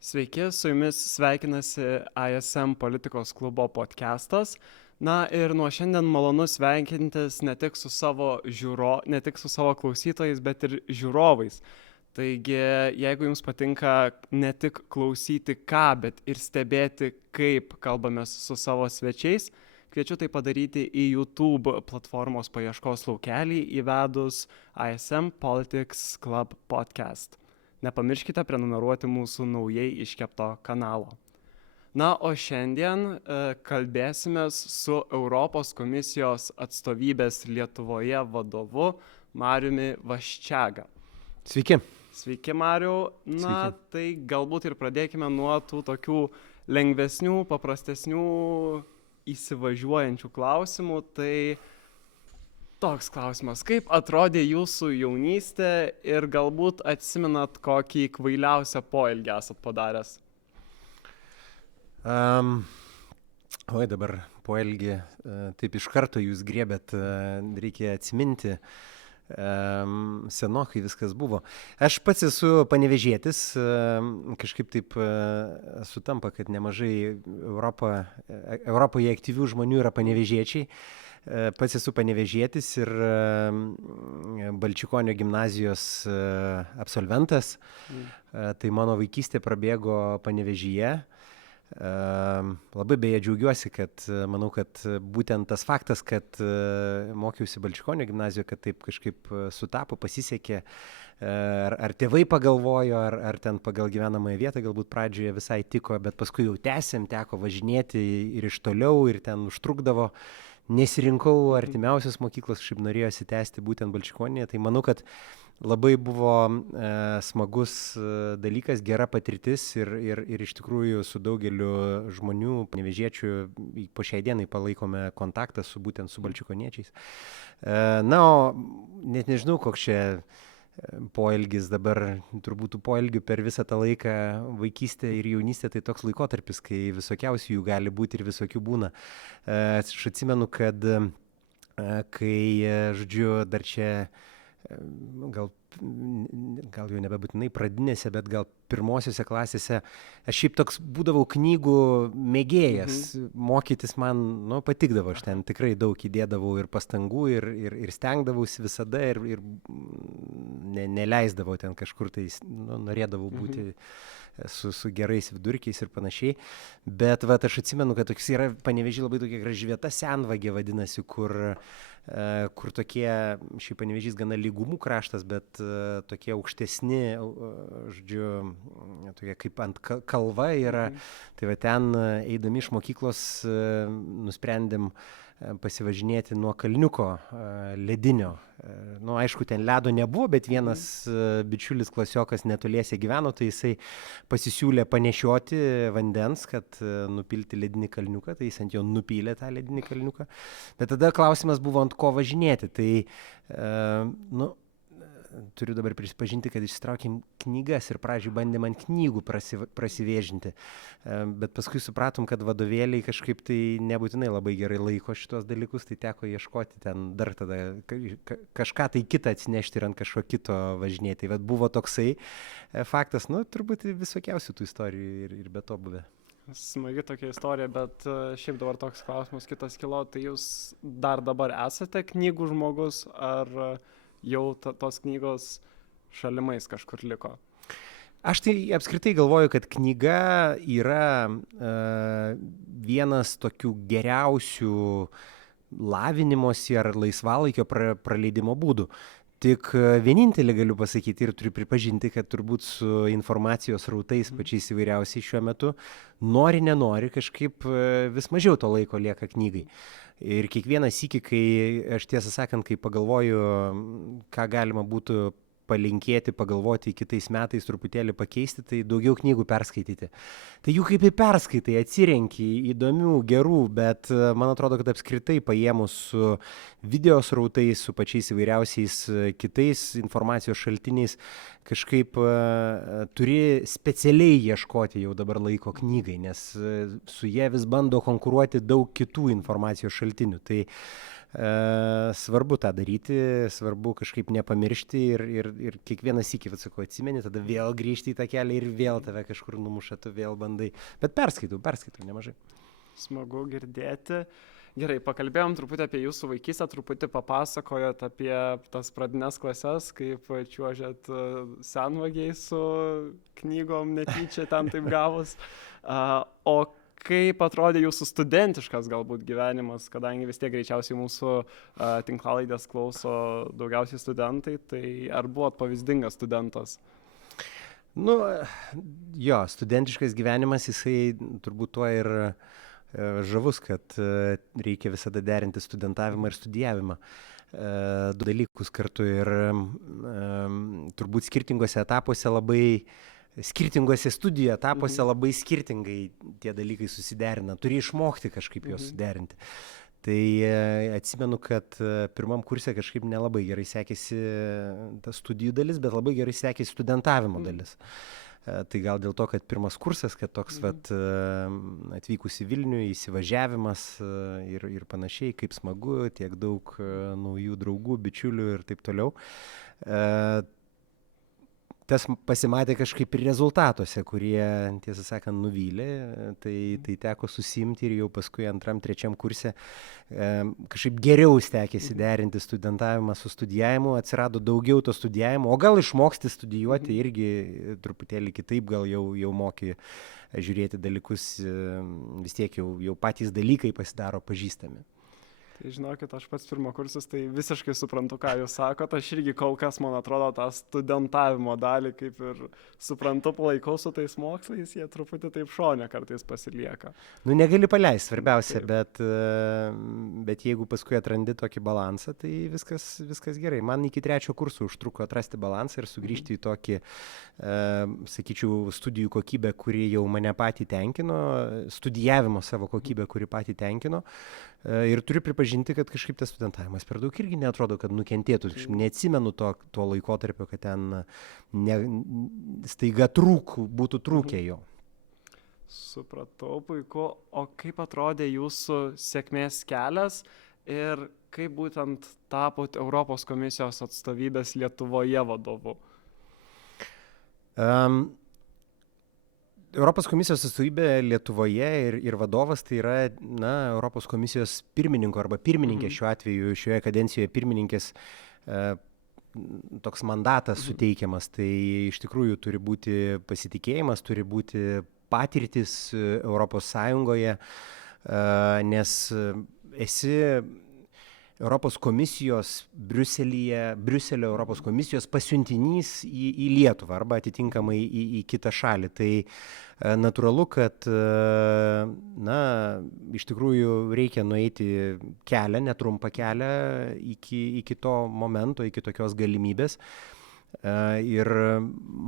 Sveiki, su jumis sveikinasi ISM politikos klubo podcastas. Na ir nuo šiandien malonu sveikintis ne tik su savo klausytojais, bet ir žiūrovais. Taigi, jeigu jums patinka ne tik klausyti ką, bet ir stebėti, kaip kalbamės su savo svečiais, kviečiu tai padaryti į YouTube platformos paieškos laukelį įvedus ISM Politics Club Podcast. Nepamirškite prenumeruoti mūsų naujai iškepto kanalo. Na, o šiandien kalbėsime su Europos komisijos atstovybės Lietuvoje vadovu Mariumi Vaščega. Sveiki. Sveiki, Mariau. Na, Sveiki. Tai galbūt ir pradėkime nuo tų tokių lengvesnių, paprastesnių, įsivažiuojančių klausimų. Tai toks klausimas, kaip atrodė jūsų jaunystė ir galbūt atsimenat, kokį kvailiausią poelgį esat padaręs? Dabar poelgį, taip iš karto jūs griebėt, reikia atsiminti, senokai viskas buvo. Aš pats esu panevėžietis, kažkaip taip sutampa, kad nemažai Europoje aktyvių žmonių yra panevėžiečiai. Pats esu panevėžietis ir Balčikonio gimnazijos absolventas. Tai mano vaikystė prabėgo Panevėžyje. Labai beje džiaugiuosi, kad manau, kad būtent tas faktas, kad mokiausi Balčikonio gimnazijoje, kad taip kažkaip sutapo, pasisekė. Ar tėvai pagalvojo, ar ten pagal gyvenamąją vietą galbūt pradžioje visai tiko, bet paskui jau tęsėm, teko važinėti ir iš toliau ir ten užtrukdavo. Nesirinkau artimiausios mokyklos, šiaip norėjosi tęsti būtent Balčikonėje, tai manau, kad labai buvo smagus dalykas, gera patirtis ir iš tikrųjų su daugeliu žmonių, panevėžiečių, po šiai dienai palaikome kontaktą su būtent su balčikoniečiais. Na, o net nežinau, koks čia poelgis dabar, turbūt poelgių per visą tą laiką vaikystę ir jaunystę, tai toks laikotarpis, kai visokiausių jų gali būti ir visokių būna. Aš atsimenu, kad kai, žodžiu, dar čia gal jau nebebūtinai pradinėse, bet gal pirmosiose klasėse, aš šiaip toks būdavau knygų mėgėjas. Mokytis man patikdavo, aš ten tikrai daug įdėdavau ir pastangų ir stengdavausi visada ir neleisdavau ten kažkur tai, norėdavau būti su gerais vidurkiais ir panašiai. Bet aš atsimenu, kad toks yra Panevėžy labai tokia graži vieta, Senvagė vadinasi, kur tokie, šiaip Panevėžys gana lygumų kraštas, bet tokie aukštesni, žodžiu, tokie kaip ant kalva yra. Tai ten eidami iš mokyklos nusprendėm pasivažinėti nuo kalniuko ledinio. Aišku, ten ledo nebuvo, bet vienas bičiulis klasiokas netoliese gyveno, tai jisai pasisiūlė panešioti vandens, kad nupilti ledinį kalniuką, tai jis ant jo nupylė tą ledinį kalniuką. Bet tada klausimas buvo, ant ko važinėti. Tai, turiu dabar prisipažinti, kad išsitraukėm knygas ir pradžioj bandėm ant knygų prasivėžinti. Bet paskui supratom, kad vadovėliai kažkaip tai nebūtinai labai gerai laiko šitos dalykus, tai teko ieškoti ten dar tada kažką tai kitą atsinešti ir ant kažko kito važinėti. Tai buvo toksai faktas, turbūt visokiausių tų istorijų ir be to buvę. Smagi tokia istorija, bet šiaip dabar toks klausimas kitas kilo, tai jūs dar dabar esate knygų žmogus, ar jau tos knygos šalimais kažkur liko? Aš tai apskritai galvoju, kad knyga yra vienas tokių geriausių lavinimosi ar laisvalaikio praleidimo būdų. Tik vienintelį galiu pasakyti ir turiu pripažinti, kad turbūt su informacijos srautais pačiais įvairiausiai šiuo metu nenori kažkaip vis mažiau to laiko lieka knygai. Ir kiekvieną sykį, kai aš tiesą sakant, kai pagalvoju, ką galima būtų palinkėti, pagalvoti kitais metais truputėlį pakeisti, tai daugiau knygų perskaityti. Tai jų kaip ir perskaitai, atsirenki įdomių, gerų, bet man atrodo, kad apskritai paėmus su video srautais, su pačiais įvairiausiais kitais informacijos šaltiniais, kažkaip turi specialiai ieškoti jau dabar laiko knygai, nes su jie vis bando konkuruoti daug kitų informacijos šaltinių. Tai Svarbu tą daryti, svarbu kažkaip nepamiršti ir kiekvieną sykį, sakau, atsimeni, tada vėl grįžti į tą kelią ir vėl tave kažkur numuša, tu vėl bandai. Bet perskaitau nemažai. Smagu girdėti. Gerai, pakalbėjom truputį apie jūsų vaikystę, truputį papasakojot apie tas pradines klases, kaip čiuožėt senvagiai su knygom netyčia ten taip gavus. O kaip atrodė jūsų studentiškas galbūt gyvenimas, kadangi vis tiek greičiausiai mūsų tinklalaidės klauso daugiausiai studentai, tai ar buvot pavyzdingas studentas? Nu, jo, studentiškas gyvenimas, jisai turbūt tuo ir žavus, kad reikia visada derinti studentavimą ir studijavimą. Du dalykus kartu ir turbūt skirtingose etapuose skirtingose studijų etapuose labai skirtingai tie dalykai susiderina. Turi išmokti kažkaip juos suderinti. Tai atsimenu, kad pirmam kurse kažkaip nelabai gerai sekėsi ta studijų dalis, bet labai gerai sekėsi studentavimo dalis. Tai gal dėl to, kad pirmas kursas, kad toks atvykus į Vilnių, įsivažiavimas ir panašiai, kaip smagu, tiek daug naujų draugų, bičiulių ir taip toliau. Tas pasimatė kažkaip ir rezultatuose, kurie, tiesą sakant, nuvylė, tai teko susimti ir jau paskui antram, trečiam kurse kažkaip geriau sekėsi derinti studentavimą su studijavimu, atsirado daugiau to studijavimo, o gal išmoksti studijuoti irgi truputėlį kitaip, gal jau moki žiūrėti dalykus, vis tiek jau patys dalykai pasidaro pažįstami. Tai žinokit, aš pats pirmakursis, tai visiškai suprantu, ką jūs sakot. Aš irgi kol kas, man atrodo, tą studentavimo dalį kaip ir suprantu, palaikau su tais mokslais, jie truputį taip šone kartais pasilieka. Nu, negali paleisti, svarbiausia, bet jeigu paskui atrandi tokį balansą, tai viskas gerai. Man iki 3 kurso užtruko atrasti balansą ir sugrįžti į tokį, sakyčiau, studijų kokybę, kuri jau mane patį tenkino, studijavimo savo kokybę, kuri patį tenkino. Ir turiu pripažinti, kad kažkaip tas studentavimas per daug irgi neatrodo, kad nukentėtų. Neatsimenu to laikotarpio, kad ten staiga būtų trūkę jo. Supratau, puiku. O kaip atrodė jūsų sėkmės kelias ir kaip būtent tapot Europos komisijos atstovybės Lietuvoje vadovu? Europos komisijos atstovybė Lietuvoje ir vadovas tai yra Europos komisijos pirmininko arba pirmininkė šiuo atveju, šioje kadencijoje pirmininkės toks mandatas suteikiamas. Tai iš tikrųjų turi būti pasitikėjimas, turi būti patirtis Europos Sąjungoje, nes esi Europos komisijos Briuselio Europos komisijos pasiuntinys į Lietuvą arba atitinkamai į kitą šalį. Tai natūralu, kad iš tikrųjų reikia nueiti kelią, netrumpą kelią iki to momento, iki tokios galimybės. Ir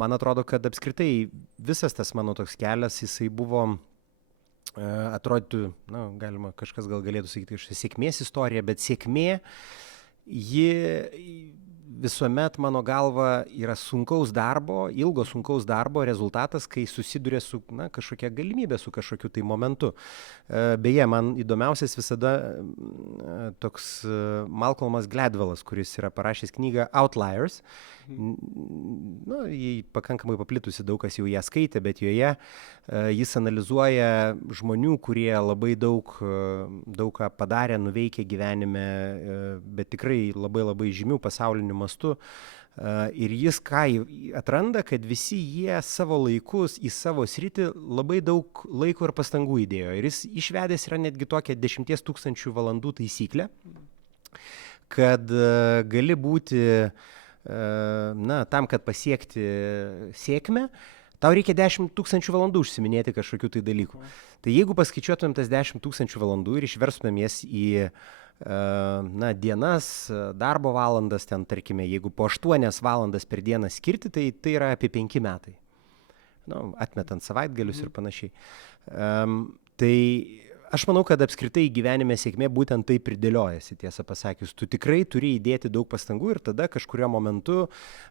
man atrodo, kad apskritai visas tas mano toks kelias, jisai buvo atrodytų, galima, kažkas gal galėtų sakyti, kažkokia sėkmės istorija, bet sėkmė, ji visuomet mano galva yra ilgo sunkaus darbo rezultatas, kai susiduria su kažkokia galimybė, su kažkokiu tai momentu. Beje, man įdomiausias visada toks Malcolmas Gladwellas, kuris yra parašęs knygą Outliers. Jį pakankamai paplitusi, daug kas jau ją skaitė, bet joje jis analizuoja žmonių, kurie labai daug ką padarė, nuveikė gyvenime, bet tikrai labai žymių pasauliniu mastu. Ir jis ką atranda, kad visi jie savo laikus į savo sritį labai daug laiko ir pastangų įdėjo. Ir jis išvedęs yra netgi tokią 10 000 valandų taisyklę, kad gali būti tam, kad pasiekti sėkmę, tau reikia 10 000 valandų užsiminėti kažkokių tai dalykų. Tai jeigu paskaičiuotumėm tas 10 000 valandų ir išverstumėm jas į dienas, darbo valandas, ten tarkime, jeigu po 8 valandas per dieną skirti, tai yra apie 5 metai. Atmetant savaitgalius ir panašiai. Tai aš manau, kad apskritai gyvenime sėkmė būtent taip ir dėliojasi, tiesą pasakius. Tu tikrai turi įdėti daug pastangų ir tada kažkurio momentu,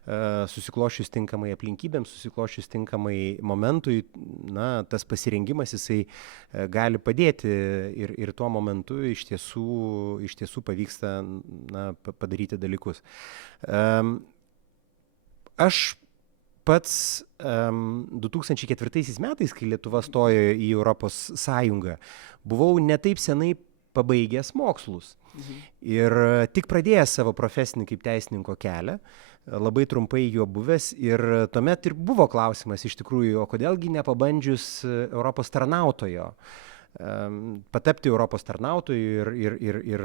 susiklošius tinkamai aplinkybėms, susiklošius tinkamai momentui, tas pasirengimas jisai gali padėti ir tuo momentu iš tiesų pavyksta padaryti dalykus. Aš pats 2004 metais, kai Lietuva stojo į Europos Sąjungą, buvau netaip senai pabaigęs mokslus. Ir tik pradėjęs savo profesinį kaip teisininko kelią, labai trumpai juo buvęs, ir tuomet ir buvo klausimas iš tikrųjų, o kodėlgi nepabandžius Europos tarnautojo, patapti Europos tarnautoju ir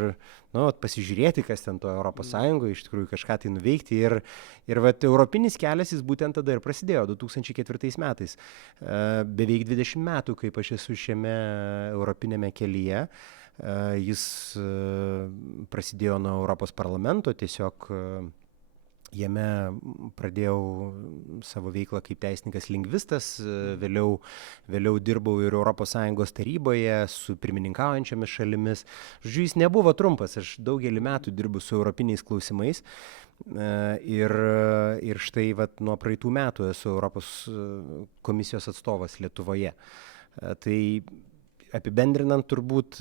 pasižiūrėti, kas ten to Europos Sąjungoje, iš tikrųjų kažką tai nuveikti. Ir vat, europinis kelias jis būtent tada ir prasidėjo, 2004 metais. Beveik 20 metų, kaip aš esu šiame europinėme kelyje. Jis prasidėjo nuo Europos parlamento, tiesiog jame pradėjau savo veiklą kaip teisininkas lingvistas, vėliau dirbau ir ES taryboje su pirmininkaujančiomis šalimis. Žodžiu, jis nebuvo trumpas, aš daugelį metų dirbu su europiniais klausimais ir štai vat, nuo praeitų metų esu Europos komisijos atstovas Lietuvoje. Tai apibendrinant turbūt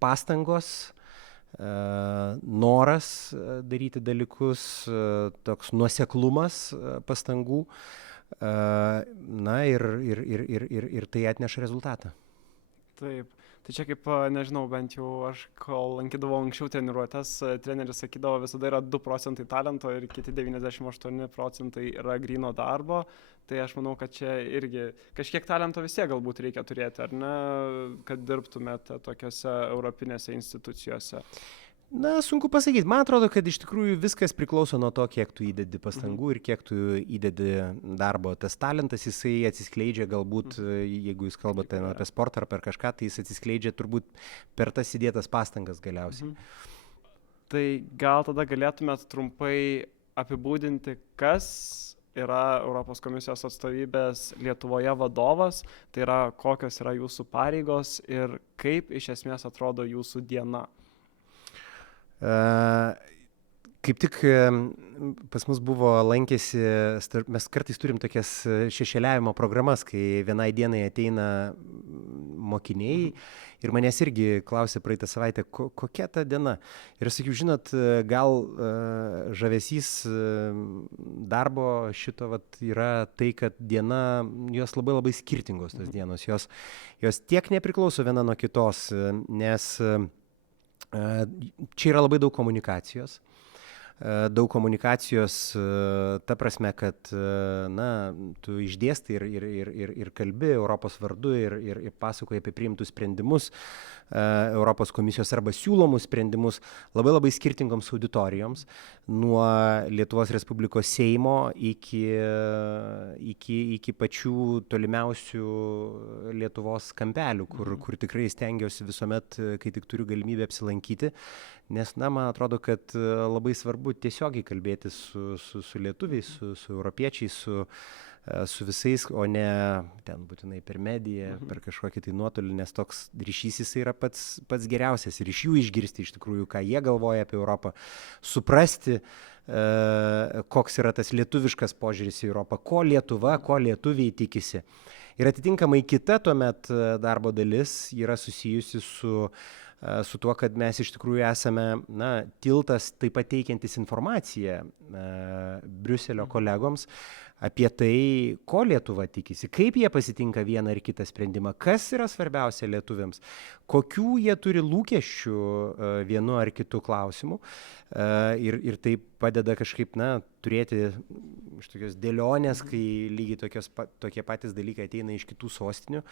pastangos, noras daryti dalykus, toks nuoseklumas pastangų, ir tai atneša rezultatą. Taip. Tai čia kaip, nežinau, bent jau aš, kol lankydavau anksčiau treniruotes, treneris sakydavo, visada yra 2 procentai talento ir kiti 98 procentai yra gryno darbo. Tai aš manau, kad čia irgi kažkiek talento vis tiek galbūt reikia turėti, ar ne, kad dirbtumėte tokiose europinėse institucijose. Sunku pasakyti. Man atrodo, kad iš tikrųjų viskas priklauso nuo to, kiek tu įdedi pastangų ir kiek tu įdedi darbo. Tas talentas, jisai atsiskleidžia galbūt, jeigu jūs kalbate apie sportą ar per kažką, tai jis atsiskleidžia turbūt per tas įdėtas pastangas galiausiai. Tai gal tada galėtumėt trumpai apibūdinti, kas yra Europos komisijos atstovybės Lietuvoje vadovas, tai yra kokios yra jūsų pareigos ir kaip iš esmės atrodo jūsų diena. Kaip tik pas mus buvo lankėsi, mes kartais turim tokias šešėliavimo programas, kai vienai dienai ateina mokiniai ir manęs irgi klausė praeitą savaitę, kokia ta diena. Ir aš sakiau, žinot, gal žavesys darbo šito yra tai, kad diena, jos labai skirtingos tos dienos, jos tiek nepriklauso viena nuo kitos, nes čia yra labai daug komunikacijos. Ta prasme, kad tu išdėstai ir kalbi Europos vardu ir pasakoji apie priimtus sprendimus, Europos komisijos arba siūlomus sprendimus labai skirtingoms auditorijoms, nuo Lietuvos Respublikos Seimo iki pačių tolimiausių Lietuvos kampelių, kur tikrai stengiausi visuomet, kai tik turiu galimybę apsilankyti. Nes, man atrodo, kad labai svarbu tiesiogiai kalbėti su lietuviais, su europiečiais, su visais, o ne ten būtinai per mediją, per kažkokį tai nuotolį, nes toks ryšys jis yra pats geriausias ir iš jų išgirsti iš tikrųjų, ką jie galvoja apie Europą, suprasti, koks yra tas lietuviškas požiūris į Europą, ko Lietuva, ko lietuviai tikisi. Ir atitinkamai kita tuomet darbo dalis yra susijusi su tuo, kad mes iš tikrųjų esame tiltas taip pat teikiantis informaciją Briuselio kolegoms apie tai, ko Lietuva tikisi, kaip jie pasitinka vieną ar kitą sprendimą, kas yra svarbiausia lietuviams, kokių jie turi lūkesčių vienu ar kitu klausimu. Ir tai padeda kažkaip turėti iš tokios dėlionės, kai lygiai tokie patys dalykai ateina iš kitų sostinių,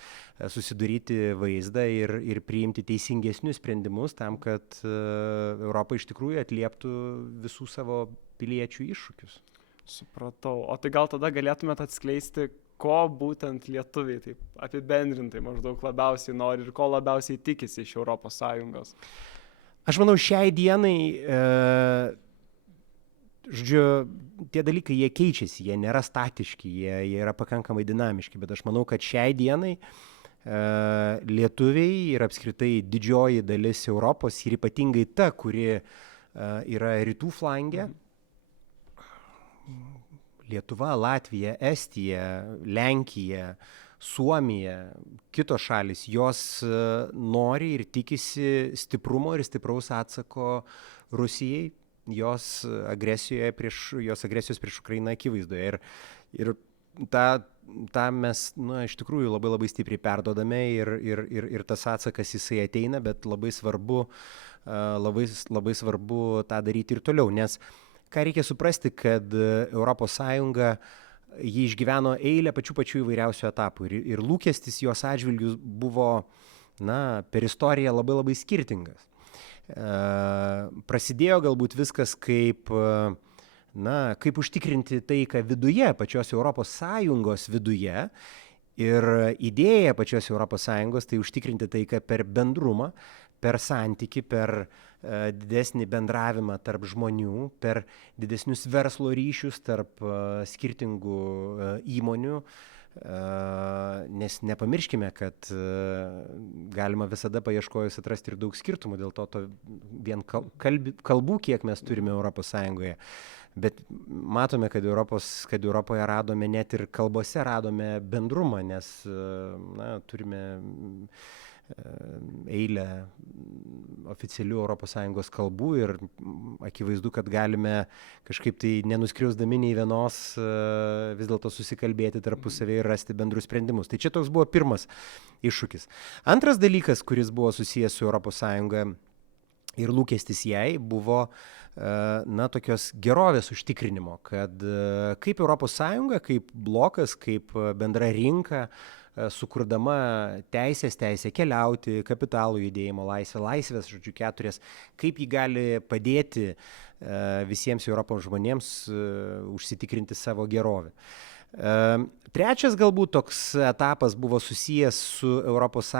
susidaryti vaizdą ir priimti teisingesnius sprendimus tam, kad Europa iš tikrųjų atlieptų visų savo piliečių iššūkius. Supratau. O tai gal tada galėtumėt atskleisti, ko būtent lietuviai taip apibendrintai maždaug labiausiai nori ir ko labiausiai tikisi iš Europos Sąjungos? Aš manau, šiai dienai, tie dalykai, jie keičiasi, jie nėra statiški, jie yra pakankamai dinamiški, bet aš manau, kad šiai dienai lietuviai ir apskritai didžioji dalis Europos ir ypatingai ta, kuri yra rytų flange, Lietuva, Latvija, Estija, Lenkija, Suomija, kitos šalis, jos nori ir tikisi stiprumo ir stipraus atsako Rusijai, jos agresijos prieš Ukrainą akivaizdoje. Ir tą mes, iš tikrųjų labai stipriai perdodame ir tas atsakas jisai ateina, bet labai svarbu tą daryti ir toliau, nes ką reikia suprasti, kad ES jį išgyveno eilę pačių įvairiausių etapų ir lūkestis jos atžvilgių buvo, per istoriją labai skirtingas. Prasidėjo galbūt viskas kaip užtikrinti taiką viduje, pačios ES viduje, ir idėja pačios ES tai užtikrinti taiką per bendrumą, per santykį, per didesnį bendravimą tarp žmonių, per didesnius verslo ryšius tarp skirtingų įmonių, nes nepamirškime, kad galima visada paieškojus atrasti ir daug skirtumų, dėl to vien kalbų, kiek mes turime ES. Bet matome, kad Europoje radome, net ir kalbose radome bendrumą, nes turime eilę oficialių ES kalbų ir akivaizdu, kad galime kažkaip tai nenuskriausdami nei vienos vis dėlto susikalbėti tarpusavį ir rasti bendrus sprendimus. Tai čia toks buvo pirmas iššūkis. Antras dalykas, kuris buvo susijęs su ES ir lūkestis jai, buvo tokios gerovės užtikrinimo, kad kaip ES, kaip blokas, kaip bendra rinka, sukurdama teisę keliauti, kapitalų judėjimo laisvės, žodžiu, 4, kaip ji gali padėti visiems Europos žmonėms užsitikrinti savo gerovę. Trečias galbūt toks etapas buvo susijęs su ES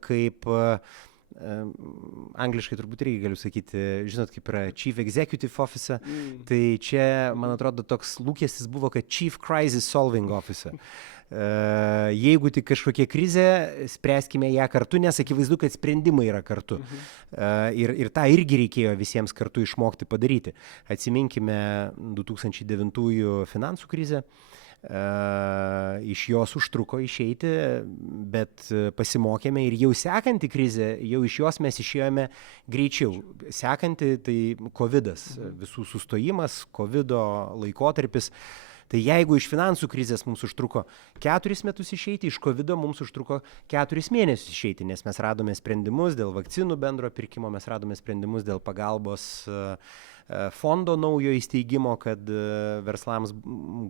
kaip angliškai turbūt irgi galiu sakyti, žinot, kaip yra Chief Executive Officer, tai čia, man atrodo, toks lūkestis buvo, kad Chief Crisis Solving Officer. Jeigu tik kažkokia krizė, spręskime ją kartu, nes akivaizdu, kad sprendimai yra kartu. Ir tą irgi reikėjo visiems kartu išmokti padaryti. Atsiminkime 2009 finansų krizę. Iš jos užtruko išeiti, bet pasimokėme ir jau sekanti krizė, jau iš jos mes išėjome greičiau. Sekanti tai COVIDas, visų sustojimas, COVIDo laikotarpis. Tai jeigu iš finansų krizės mums užtruko 4 metus išeiti, iš COVIDo mums užtruko 4 mėnesius išeiti, nes mes radome sprendimus dėl vakcinų bendro pirkimo, mes radome sprendimus dėl pagalbos fondo naujo įsteigimo, kad verslams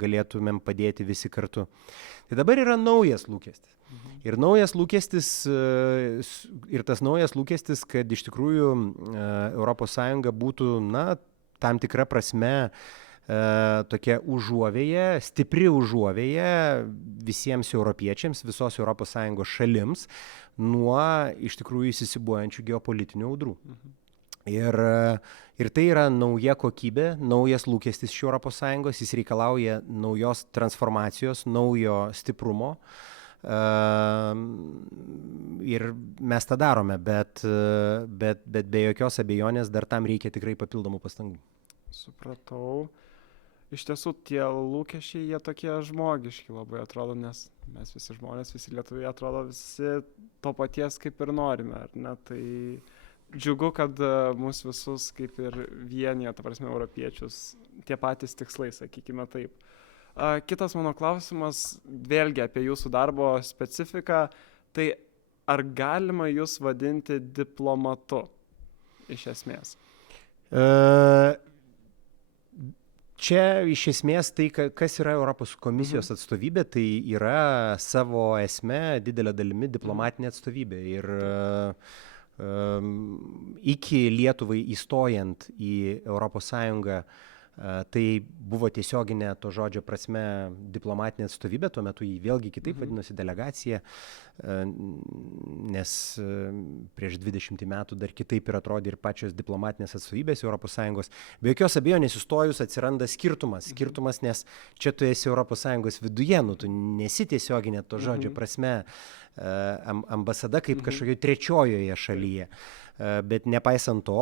galėtumėm padėti visi kartu. Tai dabar yra naujas lūkestis. Ir naujas lūkestis, tas naujas lūkestis, kad iš tikrųjų ES būtų, tam tikra prasme, tokia užuovėja, stipri užuovėja visiems europiečiams, visos ES šalims nuo iš tikrųjų įsisibuojančių geopolitinių audrų. Ir tai yra nauja kokybė, naujas lūkestis iš ES, jis reikalauja naujos transformacijos, naujo stiprumo. Ir mes tą darome, bet be jokios abejonės dar tam reikia tikrai papildomų pastangų. Supratau. Iš tiesų, tie lūkesčiai, jie tokie žmogiški labai atrodo, nes mes visi žmonės, visi lietuviai atrodo visi to paties kaip ir norime, ar ne? Tai džiugu, kad mus visus kaip ir vienyje, ta prasme, europiečius, tie patys tikslai, sakykime taip. Kitas mano klausimas, vėlgi apie jūsų darbo specifiką, tai ar galima jūs vadinti diplomatu iš esmės? Čia iš esmės tai, kas yra Europos komisijos atstovybė, tai yra savo esme didelė dalimi diplomatinė atstovybė. Ir iki Lietuvai įstojant į ES, tai buvo tiesioginė to žodžio prasme diplomatinė atstovybė, tuo metu jį vėlgi kitaip vadinosi delegacija, nes prieš 20 metų dar kitaip ir atrodė ir pačios diplomatinės atstovybės ES. Be jokios abejonės įstojus atsiranda skirtumas, nes čia tu esi ES viduje, tu nesi tiesioginė to žodžio prasme ambasada kaip kažkokio trečiojoje šalyje. Bet nepaisant to,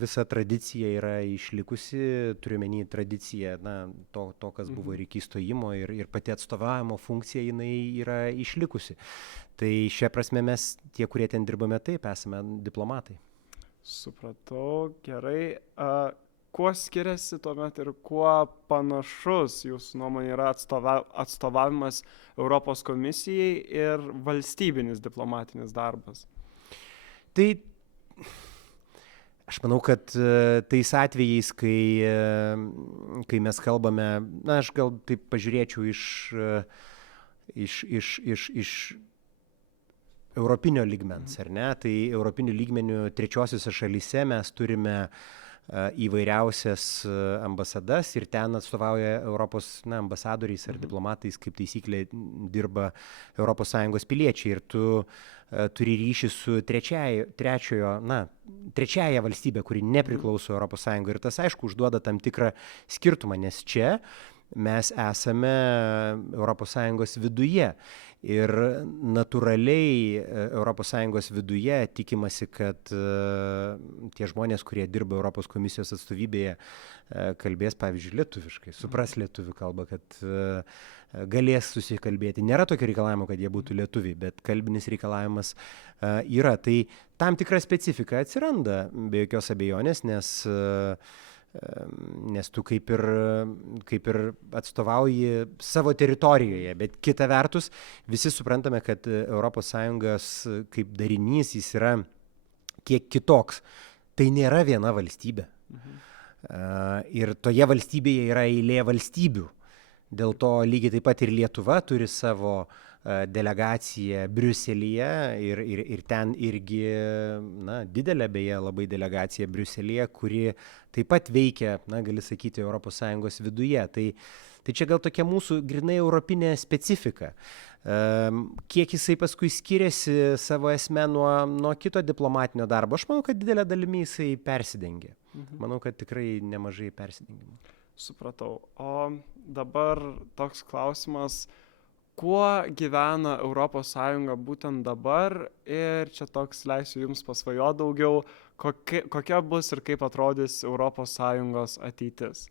visa tradicija yra išlikusi, turiuomenį tradiciją, to, kas buvo ir iki įstojimo, ir pati atstovavimo funkcija, jinai yra išlikusi. Tai šia prasme mes, tie, kurie ten dirbame, taip, esame diplomatai. Supratau, gerai. Kuo skiriasi tuomet ir kuo panašus jūsų nuomonė yra atstovavimas Europos komisijai ir valstybinis diplomatinis darbas? Tai aš manau, kad tais atvejais, kai mes kalbame, aš gal taip pažiūrėčiau iš europinio lygmens, ar ne? Tai europinių lygmenių trečiosiuose šalyse mes turime įvairiausias ambasadas ir ten atstovauja Europos ambasadoriais ar diplomatais, kaip taisyklė, dirba ES piliečiai ir tu turi ryšį su trečiaja valstybė, kuri nepriklauso ES ir tas, aišku, užduoda tam tikrą skirtumą, nes čia mes esame ES viduje. Ir natūraliai ES viduje tikimasi, kad tie žmonės, kurie dirba Europos komisijos atstovybėje, kalbės, pavyzdžiui, lietuviškai, supras lietuvių kalbą, kad galės susikalbėti. Nėra tokio reikalavimo, kad jie būtų lietuviai, bet kalbinis reikalavimas yra. Tai tam tikra specifika atsiranda, be jokios abejonės, nes tu kaip ir atstovauji savo teritorijoje, bet kita vertus visi suprantame, kad ES kaip darinys jis yra kiek kitoks. Tai nėra viena valstybė. Ir toje valstybėje yra eilė valstybių. Dėl to lygiai taip pat ir Lietuva turi savo delegaciją Briuselyje ir ten irgi, didelė beje labai delegacija Briuselyje, kuri taip pat veikia, gali sakyti, ES viduje. Tai čia gal tokia mūsų grynai europinė specifika. Kiek jisai paskui skiriasi savo esme nuo kito diplomatinio darbo, aš manau, kad didelė dalimi jisai persidengia. Manau, kad tikrai nemažai persidengimų. Supratau. O dabar toks klausimas, kuo gyvena ES būtent dabar ir čia toks leisiu jums pasvajoti daugiau, kokia bus ir kaip atrodys ES ateitis?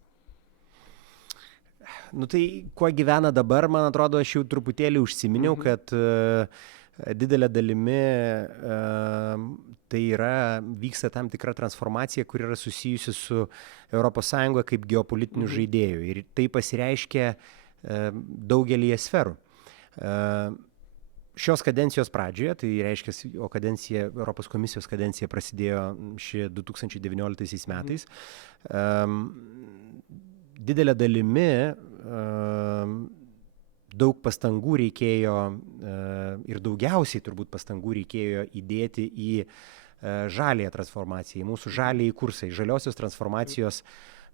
Tai kuo gyvena dabar, man atrodo, aš jau truputėlį užsiminiau, kad didelė dalimi tai vyksta tam tikra transformacija, kur yra susijusi su ES kaip geopolitiniu žaidėju. Ir tai pasireiškia daugelį sferų. Šios kadencijos pradžioje, tai reiškia, Europos komisijos kadencija prasidėjo 2019 metais, didelė dalimi daug pastangų reikėjo ir daugiausiai turbūt pastangų reikėjo įdėti į žaliąją transformaciją, į mūsų žaliąjį kursą, į žaliosios transformacijos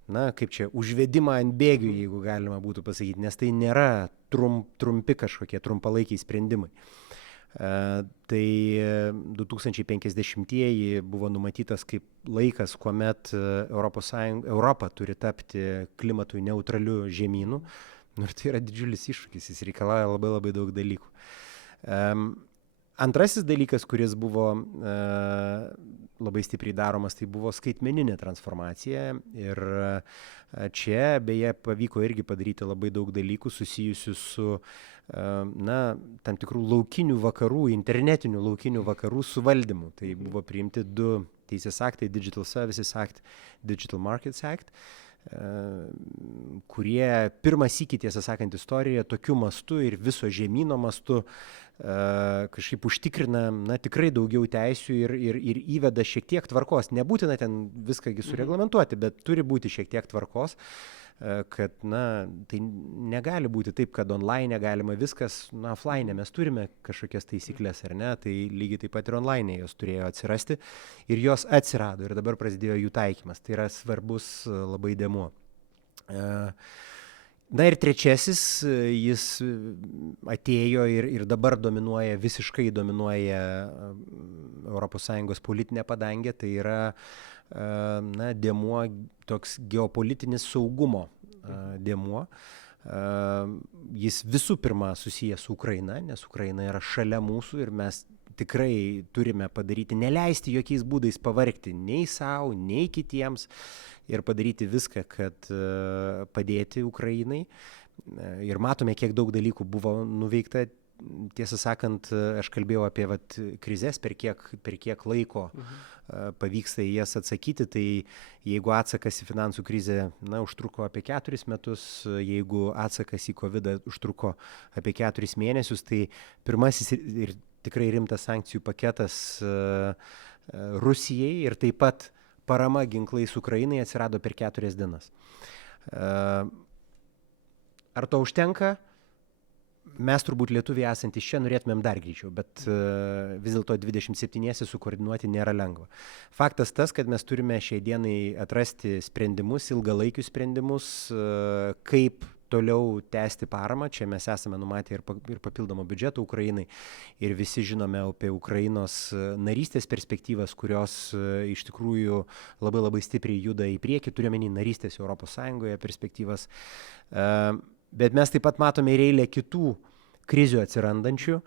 užvedimą ant bėgių, jeigu galima būtų pasakyti, nes tai nėra trumpi kažkokie trumpalaikiai sprendimai. Tai 2050-ieji buvo numatytas kaip laikas, kuomet Europa turi tapti klimatui neutraliu žemynu. Ir tai yra didžiulis iššūkis, jis reikalauja labai labai daug dalykų. Antrasis dalykas, kuris buvo labai stipriai daromas, tai buvo skaitmeninė transformacija. Ir čia beje pavyko irgi padaryti labai daug dalykų susijusių su tam tikrų laukinių vakarų, internetinių laukinių vakarų suvaldymu. Tai buvo priimti 2 teisės aktai, Digital Services Act, Digital Markets Act, kurie pirmą sykį, tiesą sakant, istorijoje tokiu mastu ir viso žemyno mastu kažkaip užtikrina tikrai daugiau teisių ir įveda šiek tiek tvarkos. Nebūtina ten viską sureglamentuoti, bet turi būti šiek tiek tvarkos, kad tai negali būti taip, kad online galima viskas, offline mes turime kažkokias taisyklės, ar ne, tai lygiai taip pat ir online jos turėjo atsirasti ir jos atsirado ir dabar prasidėjo jų taikymas. Tai yra svarbus labai dėmuo. Ir trečiasis, jis atėjo ir dabar visiškai dominuoja ES politinė padangė, tai yra dėmuo toks geopolitinis saugumo dėmuo. Jis visų pirma susijęs su Ukraina, nes Ukraina yra šalia mūsų ir mes tikrai turime padaryti, neleisti jokiais būdais pavargti nei savo, nei kitiems ir padaryti viską, kad padėti Ukrainai. Ir matome, kiek daug dalykų buvo nuveikta. Tiesą sakant, aš kalbėjau apie krizes, per kiek laiko pavyksta į jas atsakyti, tai jeigu atsakas į finansų krizę užtruko apie 4 metus, jeigu atsakas į COVID užtruko apie 4 mėnesius, tai pirmasis ir tikrai rimtas sankcijų paketas Rusijai ir taip pat parama ginklais Ukrainai atsirado per 4 dienas. Ar to užtenka? Mes turbūt lietuviai esantys čia norėtumėm dar greičiau, bet vis dėlto 27 sukoordinuoti nėra lengva. Faktas tas, kad mes turime šiai dienai atrasti sprendimus, ilgalaikius sprendimus, kaip toliau tęsti paramą. Čia mes esame numatę ir papildomą biudžetą Ukrainai ir visi žinome apie Ukrainos narystės perspektyvas, kurios iš tikrųjų labai labai stipriai juda į priekį, turiuomenį narystės Europos Sąjungoje perspektyvas. Bet mes taip pat matome ir eilę kitų krizių atsirandančių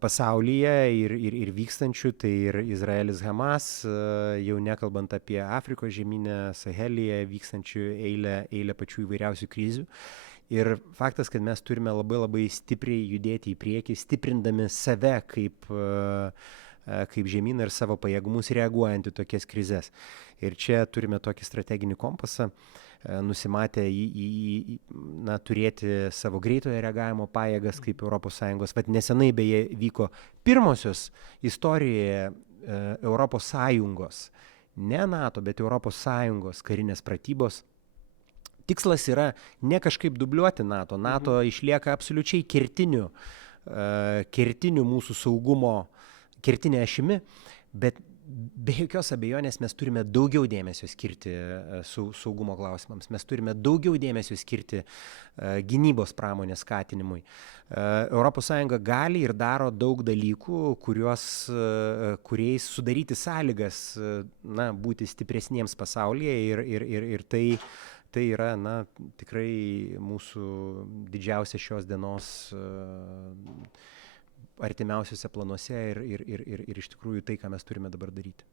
pasaulyje ir vykstančių, tai ir Izraelis Hamas, jau nekalbant apie Afrikos žemynę, Sahelyje vykstančių eilę pačių įvairiausių krizių. Ir faktas, kad mes turime labai labai stipriai judėti į priekį, stiprindami save kaip žemyną ir savo pajėgumus reaguojant į tokias krizes. Ir čia turime tokį strateginį kompasą, nusimatę turėti savo greitojo reagavimo pajėgas kaip ES. Nesenai beje vyko pirmosios istorijoje ES, ne NATO, bet ES karinės pratybos. Tikslas yra ne kažkaip dubliuoti NATO. NATO išlieka absoliučiai kertiniu mūsų saugumo, kertinė ašimi, bet be jokios abejonės mes turime daugiau dėmesio skirti saugumo klausimams, mes turime daugiau dėmesio skirti gynybos pramonės skatinimui. ES gali ir daro daug dalykų, kuriais sudaryti sąlygas būti stipresniems pasaulyje ir tai yra tikrai mūsų didžiausia šios dienos artimiausiuose planuose ir iš tikrųjų tai, ką mes turime dabar daryti.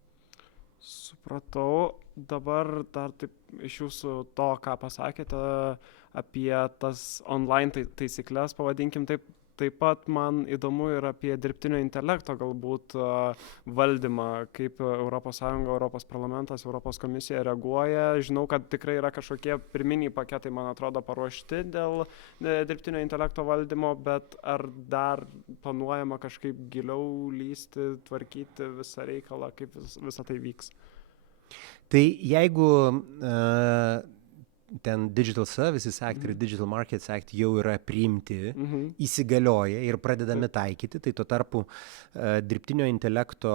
Supratau. Dabar dar taip iš jūsų to, ką pasakėte apie tas online taisyklės, pavadinkim taip pat man įdomu ir apie dirbtinio intelekto galbūt valdymą, kaip ES, Europos parlamentas, Europos komisija reaguoja. Žinau, kad tikrai yra kažkokie pirminiai paketai, man atrodo, paruošti dėl dirbtinio intelekto valdymo, bet ar dar planuojama kažkaip giliau lysti, tvarkyti visą reikalą, kaip visą tai vyks? Tai jeigu ten Digital Services Act ir Digital Markets Act jau yra priimti, įsigalioja ir pradedami taikyti, tai tuo tarpu dirbtinio intelekto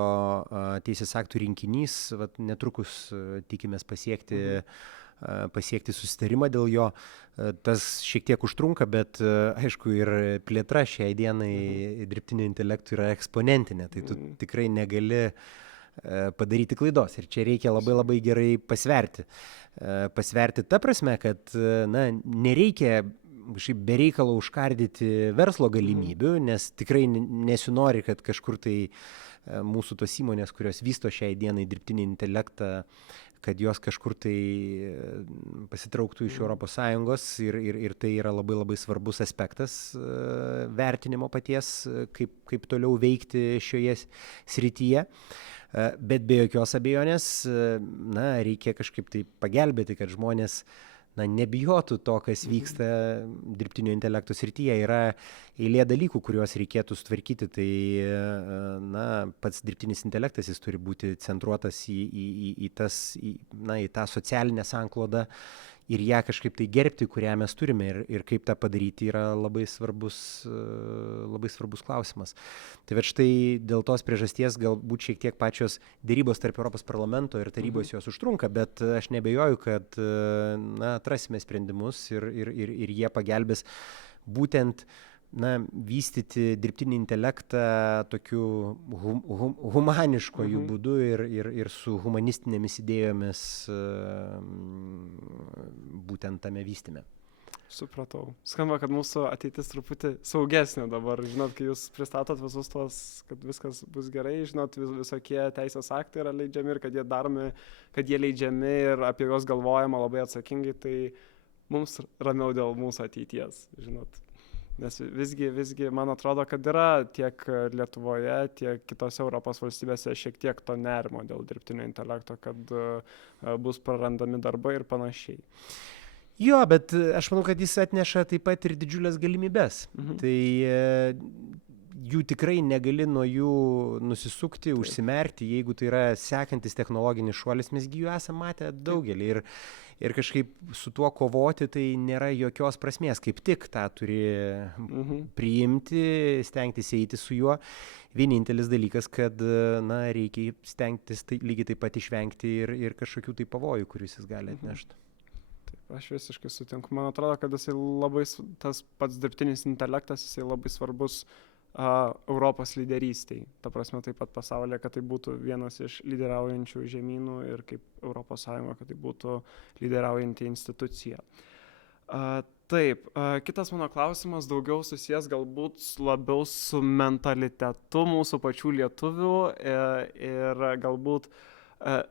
teisės aktų rinkinys netrukus tikimės pasiekti susitarimą dėl jo. Tas šiek tiek užtrunka, bet aišku ir plėtra šiai dienai dirbtinio intelektų yra eksponentinė, tai tu tikrai negali padaryti klaidos. Ir čia reikia labai labai gerai pasverti. Pasverti ta prasme, kad nereikia be reikalo užkardyti verslo galimybių, nes tikrai nesinori, kad kažkur tai mūsų tos įmonės, kurios vysto šiai dienai dirbtinį intelektą, kad jos kažkur tai pasitrauktų iš ES ir tai yra labai labai svarbus aspektas vertinimo paties, kaip toliau veikti šioje srityje. Bet be jokios abejonės, reikia kažkaip tai pagelbėti, kad žmonės nebijotų to, kas vyksta dirbtinio intelekto srityje. Yra eilė dalykų, kuriuos reikėtų sutvarkyti. Tai pats dirbtinis intelektas, jis turi būti centruotas į tą socialinę sanklodą ir ją kažkaip tai gerbti, kurią mes turime ir kaip tą padaryti yra labai svarbus klausimas. Tai štai dėl tos priežasties galbūt šiek tiek pačios dėrybos tarp Europos parlamento ir tarybos jos užtrunka, bet aš nebejoju, kad atrasime sprendimus ir jie pagelbės būtent vystyti dirbtinį intelektą tokiu humaniškojų būdu ir su humanistinėmis idėjomis būtent tame vystyme. Supratau. Skamba, kad mūsų ateitis truputį saugesnė dabar. Žinot, kai jūs pristatot visus tos, kad viskas bus gerai, žinot, visokie teisės aktai yra leidžiami ir kad jie daromi, kad jie leidžiami ir apie juos galvojama labai atsakingai, tai mums ramiau dėl mūsų ateities, žinot. Nes visgi, man atrodo, kad yra tiek Lietuvoje, tiek kitose Europos valstybėse šiek tiek to nerimo dėl dirbtinio intelekto, kad bus prarandami darbai ir panašiai. Jo, bet aš manau, kad jis atneša taip pat ir didžiulės galimybės. Tai jų tikrai negali nuo jų nusisukti, užsimerkti, jeigu tai yra sekantis technologinis šuolis, mesgi jų esame matę daugelį. Ir kažkaip su tuo kovoti tai nėra jokios prasmės, kaip tik tą turi priimti, stengtis eiti su juo. Vienintelis dalykas, kad reikia stengtis lygiai taip pat išvengti ir kažkokių tai pavojų, kuris jis gali atnešti. Aš visiškai sutinku. Man atrodo, kad tas pats dirbtinis intelektas, jisai labai svarbus Europos lyderystiai. Ta prasme, taip pat pasaulyje, kad tai būtų vienas iš lyderiaujančių žemynų ir kaip Europos Sąjunga, kad tai būtų lyderiaujanti institucija. Taip, kitas mano klausimas daugiau susijęs galbūt labiau su mentalitetu mūsų pačių lietuvių ir galbūt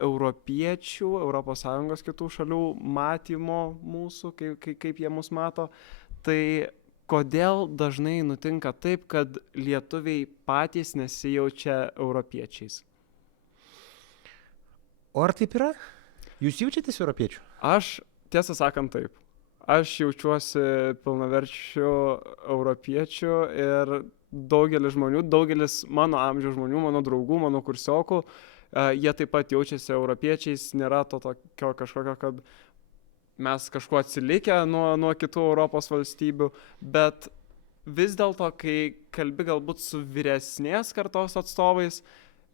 europiečių, ES kitų šalių matymo mūsų, kaip jie mus mato. Tai kodėl dažnai nutinka taip, kad lietuviai patys nesijaučia europiečiais? O ar taip yra? Jūs jaučiatės europiečių? Aš, tiesą sakant, taip. Aš jaučiuosi pilnaverčiu europiečiu ir daugelis mano amžiaus žmonių, mano draugų, mano kursiokų, jie taip pat jaučiasi europiečiais, nėra to tokio kažkokio, kad mes kažkuo atsilikę nuo kitų Europos valstybių, bet vis dėlto, kai kalbi galbūt su vyresnės kartos atstovais,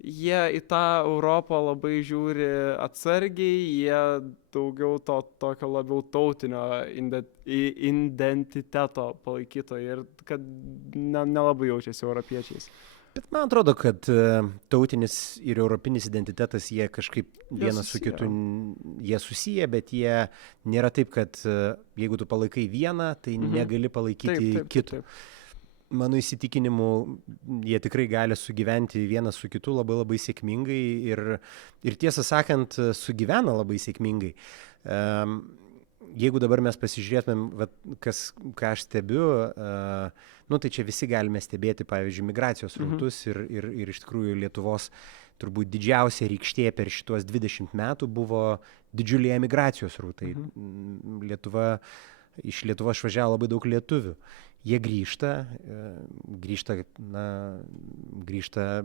jie į tą Europą labai žiūri atsargiai, jie daugiau to tokio labiau tautinio identiteto palaikytojai ir kad nelabai jaučiasi europiečiais. Bet man atrodo, kad tautinis ir europinis identitetas, jie kažkaip vienas su kitu, jie susiję, bet jie nėra taip, kad jeigu tu palaikai vieną, tai negali palaikyti kito. Mano įsitikinimu, jie tikrai gali sugyventi vienas su kitu labai labai sėkmingai ir tiesą sakant, sugyvena labai sėkmingai. Jeigu dabar mes pasižiūrėtumėm, ką aš stebiu, tai čia visi galime stebėti, pavyzdžiui, migracijos srautus ir iš tikrųjų Lietuvos turbūt didžiausia rykštė per šitos 20 metų buvo didžiuliai emigracijos srautai. Iš Lietuvos išvažiavo labai daug lietuvių. Jie grįžta,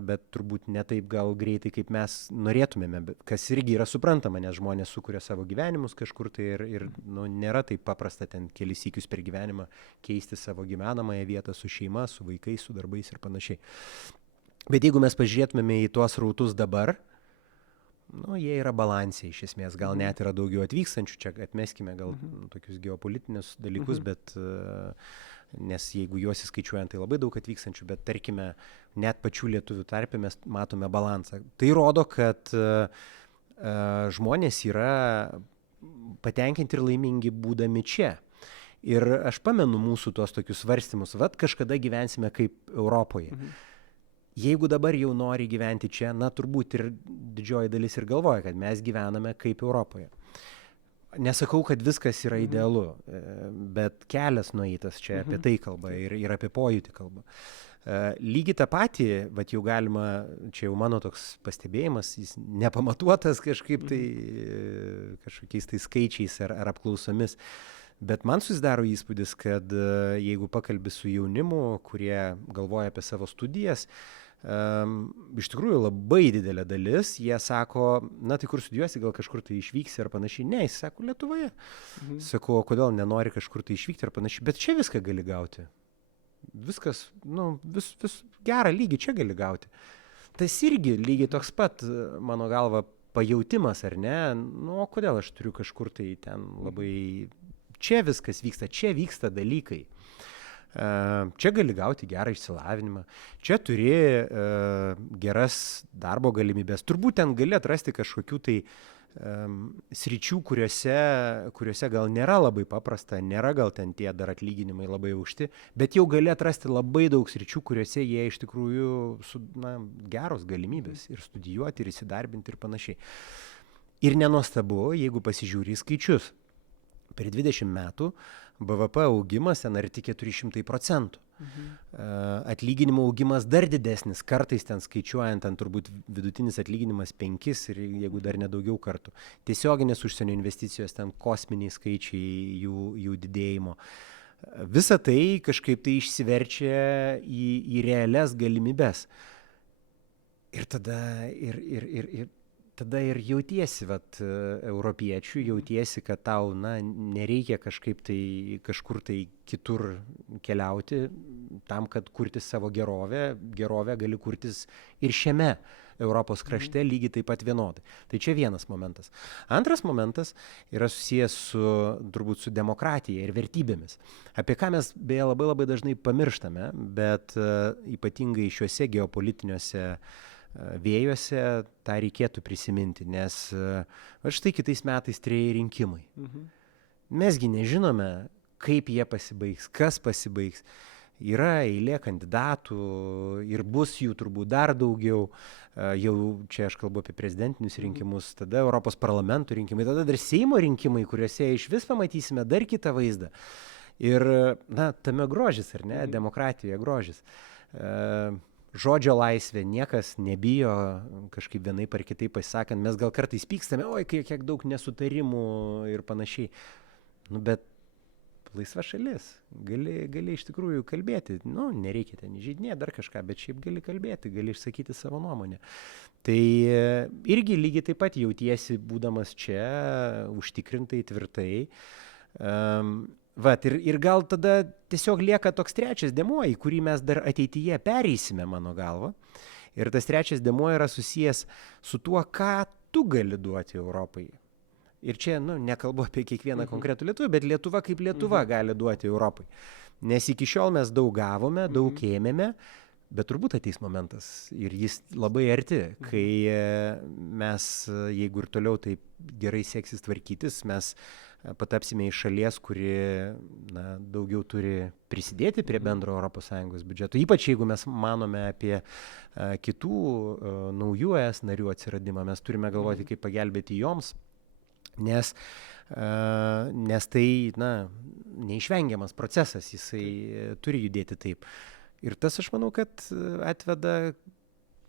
bet turbūt ne taip gal greitai, kaip mes norėtumėme, kas irgi yra suprantama, nes žmonės sukuria savo gyvenimus kažkur tai ir nėra taip paprasta ten kelis sykius per gyvenimą keisti savo gyvenamąją vietą su šeima, su vaikais, su darbais ir panašiai. Bet jeigu mes pažiūrėtumėme į tuos rautus dabar, jie yra balansiai iš esmės, gal net yra daugiau atvykstančių, čia atmeskime gal tokius geopolitinius dalykus, bet nes jeigu juos įskaičiuojant, tai labai daug atvykstančių, bet tarkime, net pačių lietuvių tarpe mes matome balansą. Tai rodo, kad žmonės yra patenkinti ir laimingi būdami čia. Ir aš pamenu mūsų tuos tokius svarstymus, kažkada gyvensime kaip Europoje. Jeigu dabar jau nori gyventi čia, turbūt ir didžioji dalis ir galvoja, kad mes gyvename kaip Europoje. Nesakau, kad viskas yra idealu, bet kelias nueitas čia apie tai kalba ir apie pojūtį kalba. Lygiai tą patį, jau galima, čia jau mano toks pastebėjimas, jis nepamatuotas kažkaip tai kažkokiais tai skaičiais ar apklausomis, bet man susidaro įspūdis, kad jeigu pakalbi su jaunimu, kurie galvoja apie savo studijas, iš tikrųjų labai didelė dalis, jie sako, tai kur studijuosi, gal kažkur tai išvyksi ar panašiai. Ne, jis sako, Lietuvoje. Sakau, o kodėl nenori kažkur tai išvykti ar panašiai, bet čia viską gali gauti. Viskas, vis gerą lygį čia gali gauti. Tas irgi lygiai toks pat, mano galva, pajautimas, ar ne? O kodėl aš turiu kažkur tai ten labai... Čia viskas vyksta, čia vyksta dalykai. Čia gali gauti gerą išsilavinimą, čia turi geras darbo galimybės. Turbūt ten gali atrasti kažkokių tai sričių, kuriuose gal nėra labai paprasta, nėra gal ten tie dar atlyginimai labai aukšti, bet jau gali atrasti labai daug sričių, kuriuose jie iš tikrųjų geros galimybės ir studijuoti, ir įsidarbinti ir panašiai. Ir nenuostabu, jeigu pasižiūri į skaičius. Per 20 metų BVP augimas ten arti 400%. Atlyginimų augimas dar didesnis, kartais ten skaičiuojant, ten turbūt vidutinis atlyginimas 5 ir jeigu dar nedaugiau kartų. Tiesioginės užsienio investicijos, ten kosminiai skaičiai jų didėjimo. Visa tai kažkaip tai išsiverčia į realias galimybes. Ir tada ir jautiesi, europiečių, jautiesi, kad tau, nereikia kažkaip tai kažkur tai kitur keliauti tam, kad kurti savo gerovę. Gerovę gali kurtis ir šiame Europos krašte lygiai taip pat vienodai. Tai čia vienas momentas. Antras momentas yra susijęs turbūt su demokratija ir vertybėmis. Apie ką mes beje labai labai dažnai pamirštame, bet ypatingai šiuose geopolitiniuose vėjuose tą reikėtų prisiminti, nes štai kitais metais 3 rinkimai. Mesgi nežinome, kaip jie pasibaigs, kas pasibaigs. Yra eilė kandidatų ir bus jų turbūt dar daugiau. Jau čia aš kalbu apie prezidentinius rinkimus, tada Europos parlamento rinkimai, tada dar Seimo rinkimai, kuriuose iš vis pamatysime dar kitą vaizdą. Ir, tame grožis, ar ne, demokratijoje grožis. Žodžio laisvė, niekas nebijo kažkaip vienaip ar kitaip pasisakant, mes gal kartais pykstame, oi, kiek daug nesutarimų ir panašiai. Bet laisva šalis, gali iš tikrųjų kalbėti, nereikia ten įžeidinėti dar kažką, bet šiaip gali kalbėti, gali išsakyti savo nuomonę. Tai irgi lygiai taip pat jautiesi, būdamas čia, užtikrintai, tvirtai. Ir gal tada tiesiog lieka toks trečias dėmuo, į kurį mes dar ateityje pereisime, mano galva. Ir tas trečias dėmuo yra susijęs su tuo, ką tu gali duoti Europai. Ir čia, nekalbu apie kiekvieną konkretų lietuvį, bet Lietuva kaip Lietuva gali duoti Europai. Nes iki šiol mes daug gavome, daug ėmėme, bet turbūt ateis momentas ir jis labai arti, kai mes, jeigu ir toliau taip gerai seksis tvarkytis, mes patapsime iš šalies, kuri daugiau turi prisidėti prie bendro ES biudžeto. Ypač jeigu mes manome apie kitų naujų ES narių atsiradimą, mes turime galvoti, kaip pagelbėti joms, nes tai neišvengiamas procesas, jisai turi judėti taip. Ir tas, aš manau, kad atveda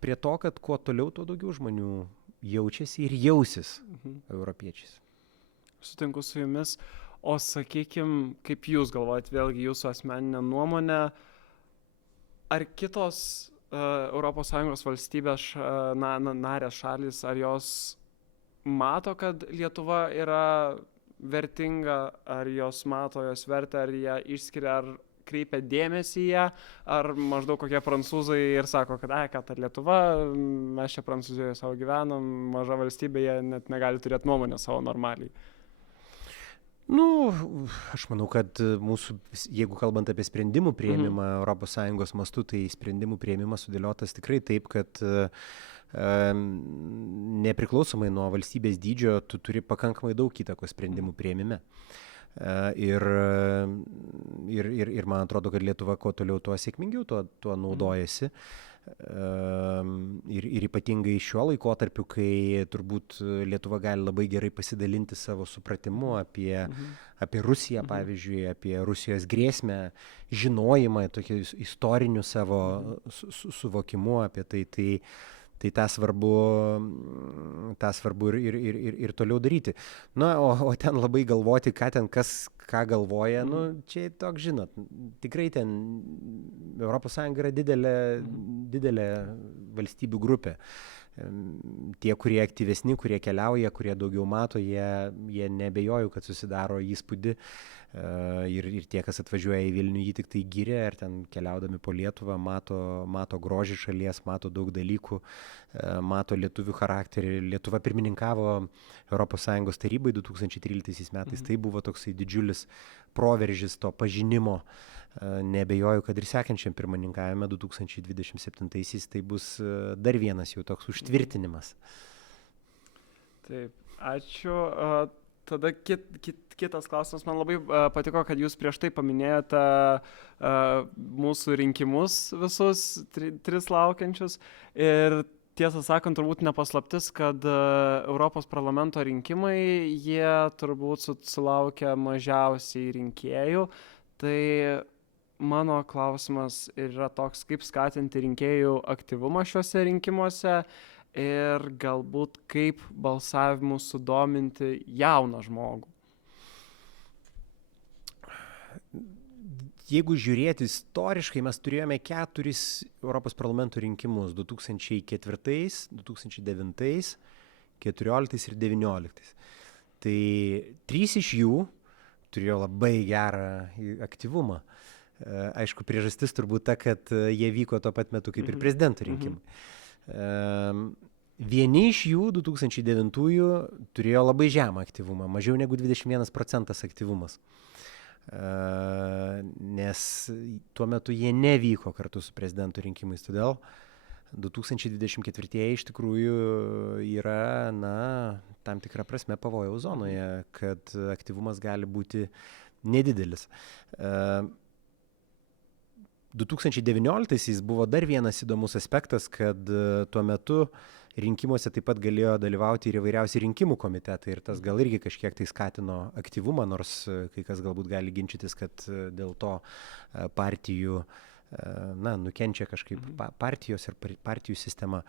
prie to, kad kuo toliau, tuo daugiau žmonių jaučiasi ir jausis europiečiais. Sutinku su jumis, o sakykime, kaip jūs galvojat, vėlgi jūsų asmeninė nuomonė, ar kitos ES valstybės narės šalys, ar jos mato, kad Lietuva yra vertinga, ar jos mato jos vertę, ar ją išskiria, ar kreipia dėmesį į ją, ar maždaug kokie prancūzai ir sako, kad ką ta Lietuva, mes čia Prancūzijoje savo gyvenam, maža valstybė, jie net negali turėti nuomonę savo normaliai. Aš manau, kad mūsų, jeigu kalbant apie sprendimų priėmimą ES mastu, tai sprendimų priėmimas sudėliotas tikrai taip, kad nepriklausomai nuo valstybės dydžio, tu turi pakankamai daug įtakos sprendimų priėmime. Ir man atrodo, kad Lietuva kuo toliau, tuo sėkmingiau tuo naudojasi. Ir ypatingai šiuo laikotarpiu, kai turbūt Lietuva gali labai gerai pasidalinti savo supratimu apie Rusiją, pavyzdžiui, apie Rusijos grėsmę, žinojimą, tokį istorinių savo suvokimu apie tai. Tai tą svarbu ir toliau daryti. O ten labai galvoti, ką galvoja, čia toks, žinot, tikrai ten ES yra didelė valstybių grupė. Tie, kurie aktyvesni, kurie keliauja, kurie daugiau mato, jie neabejoju, kad susidaro įspūdį. Ir tie, kas atvažiuoja į Vilnių, jį tik tai giria, ir ten keliaudami po Lietuvą mato grožį šalies, mato daug dalykų, mato lietuvių charakterį. Lietuva pirmininkavo ES tarybai 2013 metais, tai buvo toksai didžiulis proveržis to pažinimo. Neabejoju, kad ir sekančiam pirmininkavime 2027 tai bus dar vienas jau toks užtvirtinimas. Taip. Ačiū. Tada kitas klausimas. Man labai patiko, kad jūs prieš tai paminėjote mūsų rinkimus visus, tris laukiančius. Ir tiesą sakant, turbūt nepaslaptis, kad Europos parlamento rinkimai, jie turbūt sulaukia mažiausiai rinkėjų. Tai mano klausimas yra toks, kaip skatinti rinkėjų aktyvumą šiuose rinkimuose. Ir galbūt kaip balsavimu sudominti jauną žmogų. Jeigu žiūrėti istoriškai, mes turėjome 4 Europos parlamento rinkimus 2004, 2009, 2014 ir 2019. Tai 3 iš jų turėjo labai gerą aktyvumą. Aišku, priežastis turbūt ta, kad jie vyko tuo pat metu kaip ir prezidento rinkimai. Vieni iš jų 2009-ųjų turėjo labai žemą aktyvumą, mažiau negu 21% aktyvumas, nes tuo metu jie nevyko kartu su prezidento rinkimais, todėl 2024 iš tikrųjų yra, tam tikra prasme pavojaus zonoje, kad aktyvumas gali būti nedidelis. 2019 buvo dar vienas įdomus aspektas, kad tuo metu rinkimuose taip pat galėjo dalyvauti ir įvairiausi rinkimų komitetai ir tas gal irgi kažkiek tai skatino aktyvumą, nors kai kas galbūt gali ginčytis, kad dėl to partijų, nukenčia kažkaip partijos ir partijų sistema.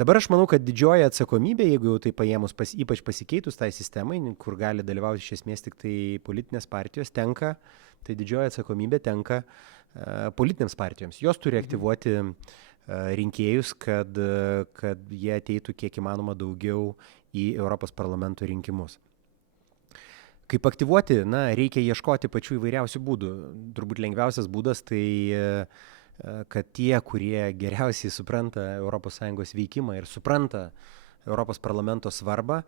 Dabar aš manau, kad didžioji atsakomybė, jeigu jau tai paėmus ypač pasikeitus tai sistemai, kur gali dalyvauti iš esmės tik tai politinės partijos, tai didžioji atsakomybė tenka politinėms partijoms. Jos turi aktyvuoti rinkėjus, kad jie ateitų kiek įmanoma daugiau į Europos parlamento rinkimus. Kaip aktyvuoti, reikia ieškoti pačių įvairiausių būdų. Turbūt lengviausias būdas tai, kad tie, kurie geriausiai supranta ES veikimą ir supranta Europos parlamento svarbą,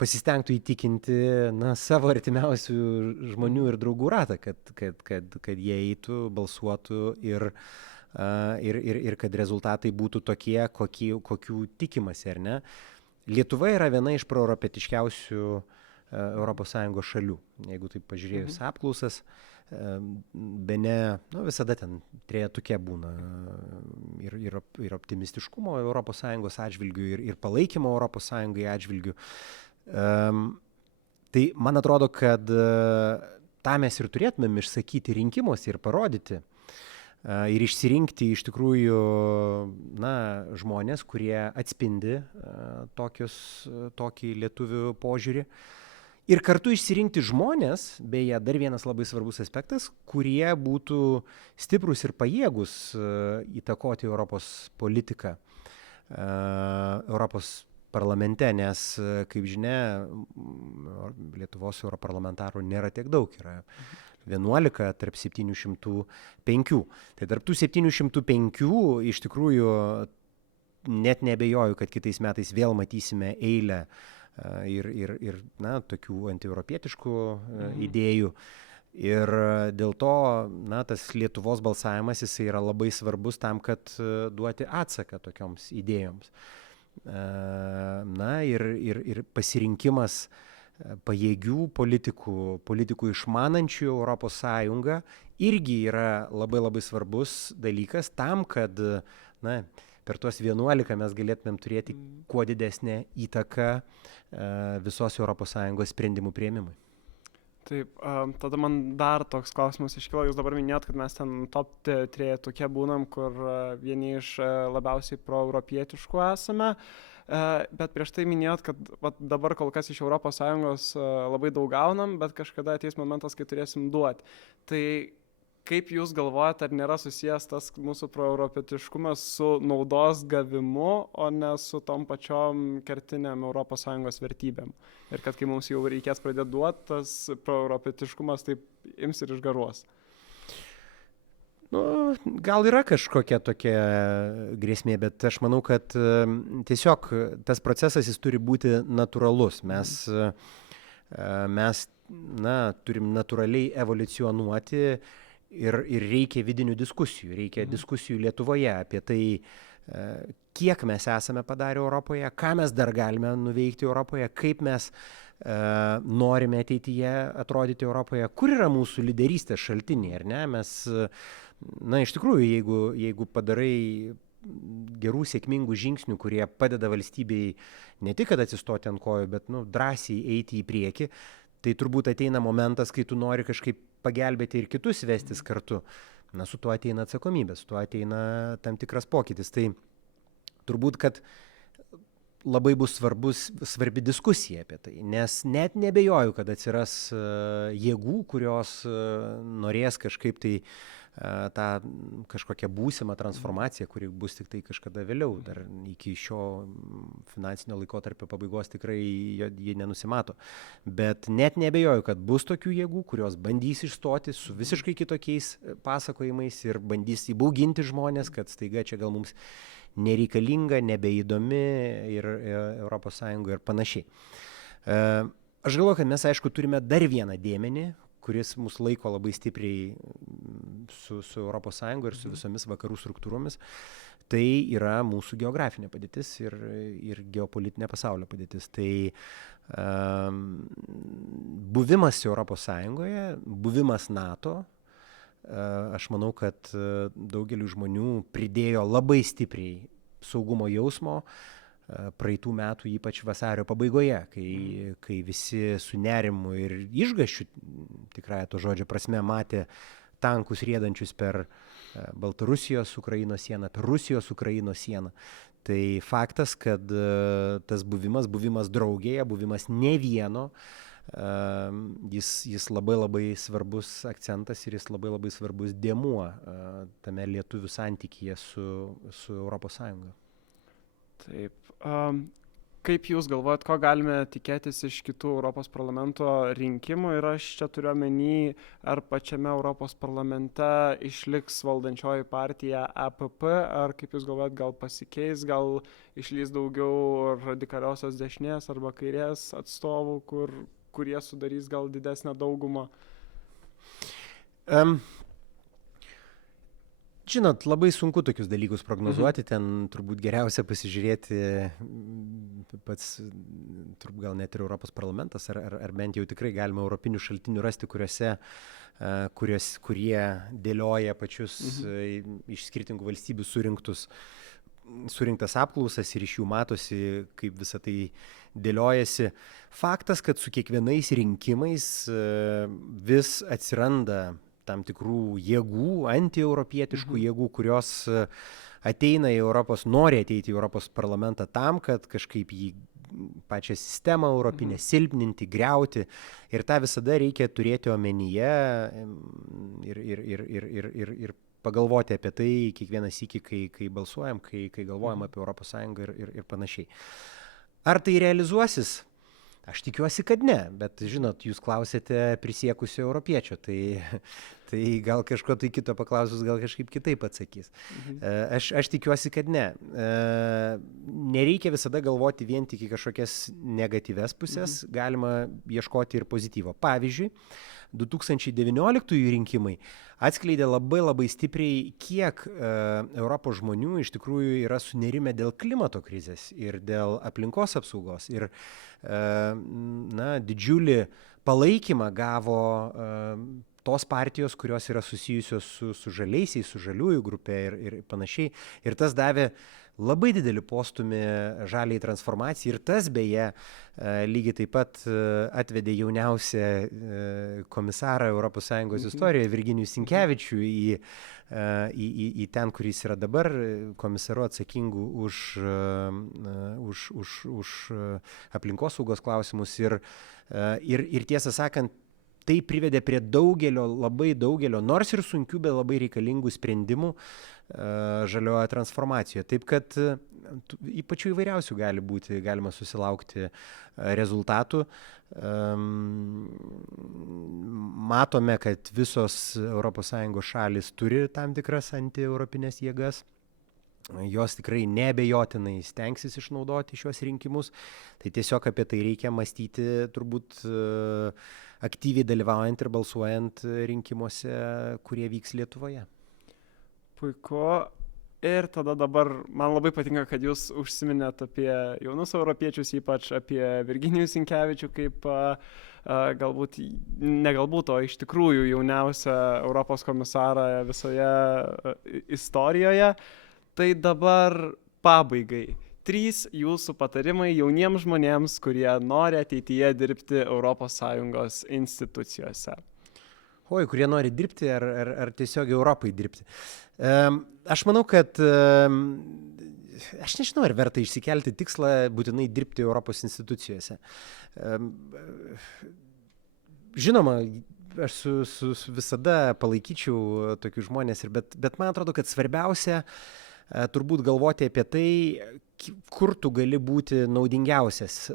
pasistengtų įtikinti savo artimiausių žmonių ir draugų ratą, kad jie eitų, balsuotų ir kad rezultatai būtų tokie, kokių tikimasi, ar ne. Lietuva yra viena iš proeuropietiškiausių ES šalių. Jeigu taip pažiūrėjus apklausas, bene visada ten trejetuke būna ir optimistiškumo ES atžvilgių, ir palaikymo ES atžvilgių. Tai man atrodo, kad tą mes ir turėtumėm išsakyti rinkimuose ir parodyti ir išsirinkti iš tikrųjų žmonės, kurie atspindi tokį lietuvių požiūrį. Ir kartu išsirinkti žmonės, beje, dar vienas labai svarbus aspektas, kurie būtų stiprus ir pajėgus įtakoti Europos politiką, Europos parlamente, nes, kaip žinia, Lietuvos europarlamentarų nėra tiek daug, yra 11 tarp 705. Tai tarp tų 705 iš tikrųjų net neabejoju, kad kitais metais vėl matysime eilę ir tokių antieuropietiškų idėjų. Ir dėl to, tas Lietuvos balsavimas, jisai yra labai svarbus tam, kad duoti atsaką tokioms idėjoms. Ir pasirinkimas pajėgių politikų išmanančių Europos Sąjungą irgi yra labai labai svarbus dalykas tam, kad per tuos 11 mes galėtumėm turėti kuo didesnę įtaką visos Europos Sąjungos sprendimų priėmimui. Taip, tada man dar toks klausimas iškilo, jūs dabar minėjot, kad mes ten top 3 tokie būnam, kur vieni iš labiausiai proeuropietiškų esame, bet prieš tai minėjot, kad dabar kol kas iš ES labai daug gaunam, bet kažkada ateis momentas, kai turėsim duoti. Tai kaip jūs galvojate, ar nėra susijęs tas mūsų proeuropietiškumas su naudos gavimu, o ne su tom pačiom kertiniam ES vertybėm? Ir kad kai mums jau reikės pradėti duoti, tas proeuropietiškumas taip ims ir išgaruos. Gal yra kažkokia tokia grėsmė, bet aš manau, kad tiesiog tas procesas jis turi būti natūralus. Mes turim natūraliai evoliucionuoti ir reikia vidinių diskusijų, reikia diskusijų Lietuvoje apie tai, kiek mes esame padarę Europoje, ką mes dar galime nuveikti Europoje, kaip mes norime ateityje atrodyti Europoje, kur yra mūsų lyderystės šaltiniai, ar ne? Mes, iš tikrųjų, jeigu padarai gerų, sėkmingų žingsnių, kurie padeda valstybei ne tik, kad atsistoti ant kojų, bet drąsiai eiti į priekį, tai turbūt ateina momentas, kai tu nori kažkaip pagelbėti ir kitus vestis kartu. Su tuo ateina atsakomybė, su tuo ateina tam tikras pokytis. Tai turbūt, kad labai bus svarbi diskusija apie tai, nes net nebejoju, kad atsiras jėgų, kurios norės kažkaip tai tą kažkokią būsimą transformaciją, kuri bus tik tai kažkada vėliau, dar iki šio finansinio laikotarpio pabaigos tikrai jie nenusimato. Bet net nebejoju, kad bus tokių jėgų, kurios bandys išstoti su visiškai kitokiais pasakojimais ir bandys įbauginti žmonės, kad staiga čia gal mums nereikalinga, nebeįdomi ir ES ir panašiai. Aš galvoju, kad mes, aišku, turime dar vieną dėmenį, kuris mus laiko labai stipriai su ES ir su visomis vakarų struktūromis. Tai yra mūsų geografinė padėtis ir geopolitinė pasaulio padėtis. Tai buvimas ES, buvimas NATO, aš manau, kad daugeliu žmonių pridėjo labai stipriai saugumo jausmo praeitų metų, ypač vasario pabaigoje, kai visi su nerimu ir išgąsčiu, tikrąja to žodžio prasme, matė tankus riedančius per Baltarusijos-Ukrainos sieną, per Rusijos-Ukrainos sieną. Tai faktas, kad tas buvimas draugėje, buvimas ne vieno, jis labai svarbus akcentas ir jis labai svarbus dėmuo tame lietuvių santykyje su ES. Taip. Kaip jūs galvojat, ko galime tikėtis iš kitų Europos parlamento rinkimų ir aš čia turiu omeny, ar pačiame Europos parlamente išliks valdančioji partija EPP, ar kaip jūs galvojat, gal pasikeis, gal išlys daugiau radikaliosios dešinės arba kairės atstovų, kurie sudarys gal didesnę daugumą? Žinot, labai sunku tokius dalykus prognozuoti, ten turbūt geriausia pasižiūrėti pats, turbūt gal net ir Europos parlamentas, ar bent jau tikrai galima europinių šaltinių rasti, kurie dėlioja pačius iš skirtingų valstybių surinktas apklausas ir iš jų matosi, kaip visą tai dėliojasi. Faktas, kad su kiekvienais rinkimais vis atsiranda tam tikrų jėgų, antieuropietiškų jėgų, kurios nori ateiti į Europos parlamentą tam, kad kažkaip jį pačią sistemą europinę silpninti, griauti. Ir tą visada reikia turėti omenyje ir pagalvoti apie tai kiekvieną sykį, kai balsuojam, kai galvojam apie ES ir panašiai. Ar tai realizuosis? Aš tikiuosi, kad ne, bet žinot, jūs klausėte prisiekusio europiečio, tai gal kažko tai kito paklausus, gal kažkaip kitaip atsakys. Aš tikiuosi, kad ne. Nereikia visada galvoti vien tik į kažkokias negatyves pusės, galima ieškoti ir pozityvo. Pavyzdžiui, 2019 rinkimai atskleidė labai stipriai, kiek Europos žmonių iš tikrųjų yra sunerimę dėl klimato krizės ir dėl aplinkos apsaugos. Ir didžiulį palaikymą gavo tos partijos, kurios yra susijusios su žaliaisiais, su žaliųjų grupė ir panašiai. Ir tas davė labai didelį postumį žaliai transformacijai ir tas beje lygiai taip pat atvedė jauniausią komisarą ES istorijoje, Virginijų Sinkevičių, į ten, kuris yra dabar komisaru atsakingu už aplinkosaugos klausimus ir tiesą sakant, tai privedė prie labai daugelio, nors ir sunkių, bet labai reikalingų sprendimų žalioje transformacijoje. Taip kad pačių įvairiausių galima susilaukti rezultatų. Matome, kad visos ES šalis turi tam tikras antieuropinės jėgas. Jos tikrai neabejotinai stengsis išnaudoti šios rinkimus. Tai tiesiog apie tai reikia mąstyti turbūt aktyviai dalyvaujant ir balsuojant rinkimuose, kurie vyks Lietuvoje. Puiku. Ir tada dabar man labai patinka, kad jūs užsiminėt apie jaunus europiečius, ypač apie Virginijų Sinkevičių kaip galbūt, ne galbūt, o iš tikrųjų jauniausią Europos komisarą visoje istorijoje. Tai dabar pabaigai. 3 jūsų patarimai jauniems žmonėms, kurie nori ateityje dirbti ES institucijose. Oi, kurie nori dirbti ar tiesiog Europai dirbti. Aš manau, kad aš nežinau, ar verta išsikelti tikslą būtinai dirbti Europos institucijose. Žinoma, aš visada palaikyčiau tokius žmonės, bet man atrodo, kad svarbiausia turbūt galvoti apie tai, kur tu gali būti naudingiausias.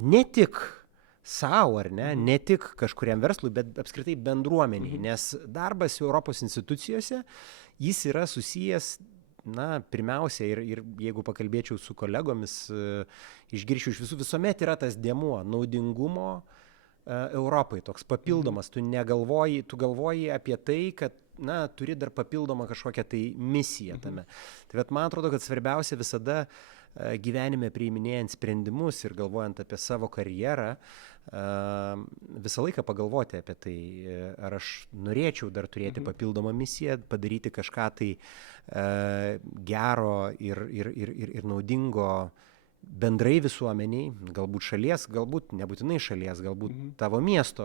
Ne tik savo, ar ne tik kažkuriam verslui, bet apskritai bendruomeniai, nes darbas Europos institucijose, jis yra susijęs, pirmiausia, ir jeigu pakalbėčiau su kolegomis, išgiršiu iš visuomet yra tas dėmuo naudingumo Europai, toks papildomas, tu galvoji apie tai, kad turi dar papildomą kažkokią tai misiją tame. Tai man atrodo, kad svarbiausia visada gyvenime priiminėjant sprendimus ir galvojant apie savo karjerą, visą laiką pagalvoti apie tai, ar aš norėčiau dar turėti papildomą misiją, padaryti kažką tai gero ir naudingo bendrai visuomeniai, galbūt šalies, galbūt nebūtinai šalies, galbūt tavo miesto,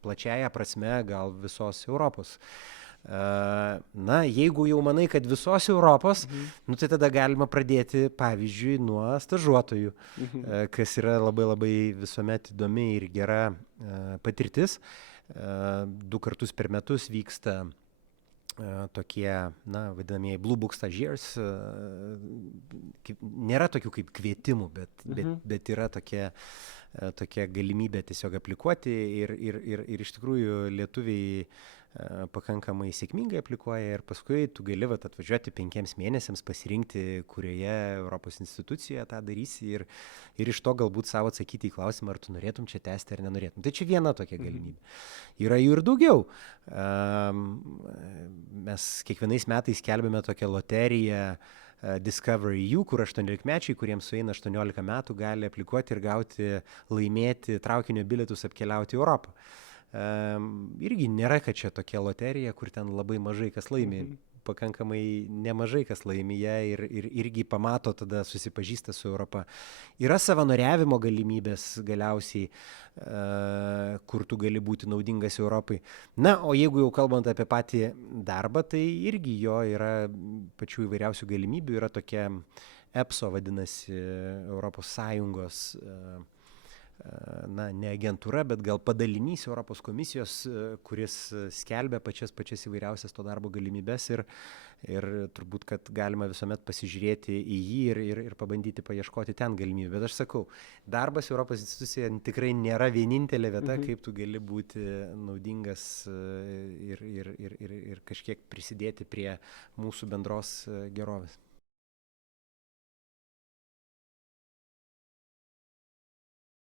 plačiaja prasme, gal visos Europos. Jeigu jau manai, kad visos Europos, tai tada galima pradėti, pavyzdžiui, nuo stažuotojų, kas yra labai labai visuomet įdomi ir gera patirtis. 2 kartus per metus vyksta tokie, vadinamieji Blue Book stagiaires. Nėra tokių kaip kvietimų, bet yra tokia galimybė tiesiog aplikuoti ir iš tikrųjų lietuviai pakankamai sėkmingai aplikuoja ir paskui tu gali atvažiuoti 5 mėnesiams, pasirinkti, kurioje Europos institucijoje tą darysi ir iš to galbūt savo atsakyti į klausimą, ar tu norėtum čia tęsti ar nenorėtum. Tai čia viena tokia galimybė. Yra jų ir daugiau. Mes kiekvienais metais skelbėme tokią loteriją Discovery EU, kur 18-mečiai, kuriems sueina 18 metų, gali aplikuoti ir laimėti traukinio bilietus apkeliauti Europą. Irgi nėra, kad čia tokia loterija, kur ten labai mažai kas laimi. Pakankamai nemažai kas laimi ją ir irgi pamato, tada susipažįsta su Europa. Yra savanoriavimo galimybės galiausiai, kur tu gali būti naudingas Europai. O jeigu jau kalbant apie patį darbą, tai irgi jo yra pačių įvairiausių galimybių. Yra tokia EPSO, vadinasi, Europos Sąjungos ne agentūra, bet gal padalinys Europos komisijos, kuris skelbia pačias įvairiausias to darbo galimybės ir turbūt, kad galima visuomet pasižiūrėti į jį ir pabandyti paieškoti ten galimybę. Bet aš sakau, darbas Europos institucija tikrai nėra vienintelė vieta, kaip tu gali būti naudingas ir kažkiek prisidėti prie mūsų bendros gerovės.